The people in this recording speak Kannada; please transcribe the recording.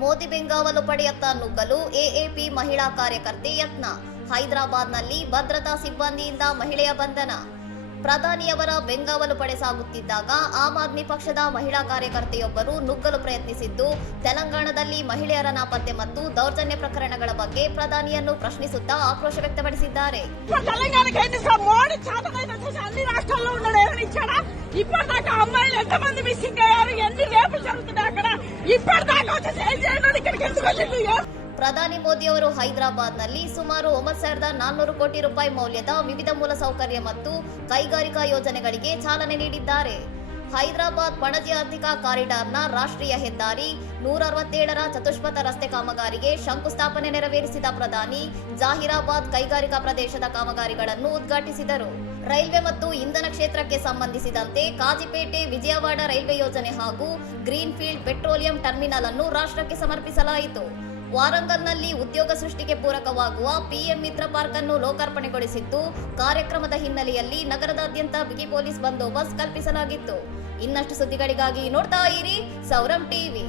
ಮೋದಿ ಬೆಂಗಾವಲು ಪಡೆಯತ್ತ ನುಗ್ಗಲು ಎಎಪಿ ಮಹಿಳಾ ಕಾರ್ಯಕರ್ತೆ ಯತ್ನ. ಹೈದರಾಬಾದ್ನಲ್ಲಿ ಭದ್ರತಾ ಸಿಬ್ಬಂದಿಯಿಂದ ಮಹಿಳೆಯ ಬಂಧನ. ಪ್ರಧಾನಿಯವರ ಬೆಂಗಾವಲು ಪಡೆ ಸಾಗುತ್ತಿದ್ದಾಗ ಆಮ್ ಆದ್ಮಿ ಪಕ್ಷದ ಮಹಿಳಾ ಕಾರ್ಯಕರ್ತೆಯೊಬ್ಬರು ನುಗ್ಗಲು ಪ್ರಯತ್ನಿಸಿದ್ದು, ತೆಲಂಗಾಣದಲ್ಲಿ ಮಹಿಳೆಯರ ನಾಪತ್ತೆ ಮತ್ತು ದೌರ್ಜನ್ಯ ప్రకరణಗಳ ಬಗ್ಗೆ ప్రధానిಯನ್ನು ప్రశ్నిಸುತ್తా ఆక్రోశ వ్యక్తపరిచారు. అన్ని రాష్ట్రాల్లో ఉన్నాడు ఏమైనా ఇచ్చాడా? ఇప్పటిదాకా అమ్మాయిలు ఎంతమంది మిస్సింగ్ అయ్యారు, ఎన్ని రేపులు జరుగుతున్నాయి అక్కడ? ఇప్పటిదాకా వచ్చి ఏం చేయడం, ఇక్కడికి ఎందుకు వచ్చింది? ಪ್ರಧಾನಿ ಮೋದಿ ಅವರು ಹೈದರಾಬಾದ್ನಲ್ಲಿ ಸುಮಾರು 9,400 ಕೋಟಿ ರೂಪಾಯಿ ಮೌಲ್ಯದ ವಿವಿಧ ಮೂಲಸೌಕರ್ಯ ಮತ್ತು ಕೈಗಾರಿಕಾ ಯೋಜನೆಗಳಿಗೆ ಚಾಲನೆ ನೀಡಿದ್ದಾರೆ. ಹೈದರಾಬಾದ್ ಪಣಜಿ ಆರ್ಥಿಕ ಕಾರಿಡಾರ್ನ ರಾಷ್ಟ್ರೀಯ ಹೆದ್ದಾರಿ 167ರ ಚತುಷ್ಪಥ ರಸ್ತೆ ಕಾಮಗಾರಿಗೆ ಶಂಕುಸ್ಥಾಪನೆ ನೆರವೇರಿಸಿದ ಪ್ರಧಾನಿ ಜಾಹಿರಾಬಾದ್ ಕೈಗಾರಿಕಾ ಪ್ರದೇಶದ ಕಾಮಗಾರಿಗಳನ್ನು ಉದ್ಘಾಟಿಸಿದರು. ರೈಲ್ವೆ ಮತ್ತು ಇಂಧನ ಕ್ಷೇತ್ರಕ್ಕೆ ಸಂಬಂಧಿಸಿದಂತೆ ಕಾಜಿಪೇಟೆ ವಿಜಯವಾಡ ರೈಲ್ವೆ ಯೋಜನೆ ಹಾಗೂ ಗ್ರೀನ್ ಫೀಲ್ಡ್ ಪೆಟ್ರೋಲಿಯಂ ಟರ್ಮಿನಲ್ ಅನ್ನು ರಾಷ್ಟ್ರಕ್ಕೆ ಸಮರ್ಪಿಸಲಾಯಿತು. ವಾರಂಗಲ್ನಲ್ಲಿ ಉದ್ಯೋಗ ಸೃಷ್ಟಿಗೆ ಪೂರಕವಾಗುವ ಪಿಎಂ ಮಿತ್ರ ಪಾರ್ಕ್ ಅನ್ನು ಲೋಕಾರ್ಪಣೆಗೊಳಿಸಿದ್ದು, ಕಾರ್ಯಕ್ರಮದ ಹಿನ್ನೆಲೆಯಲ್ಲಿ ನಗರದಾದ್ಯಂತ ಬಿಗಿ ಪೊಲೀಸ್ ಬಂದೋಬಸ್ತ್ ಕಲ್ಪಿಸಲಾಗಿತ್ತು. ಇನ್ನಷ್ಟು ಸುದ್ದಿಗಳಿಗಾಗಿ ನೋಡ್ತಾ ಇರಿ ಸೌರಂ ಟಿವಿ.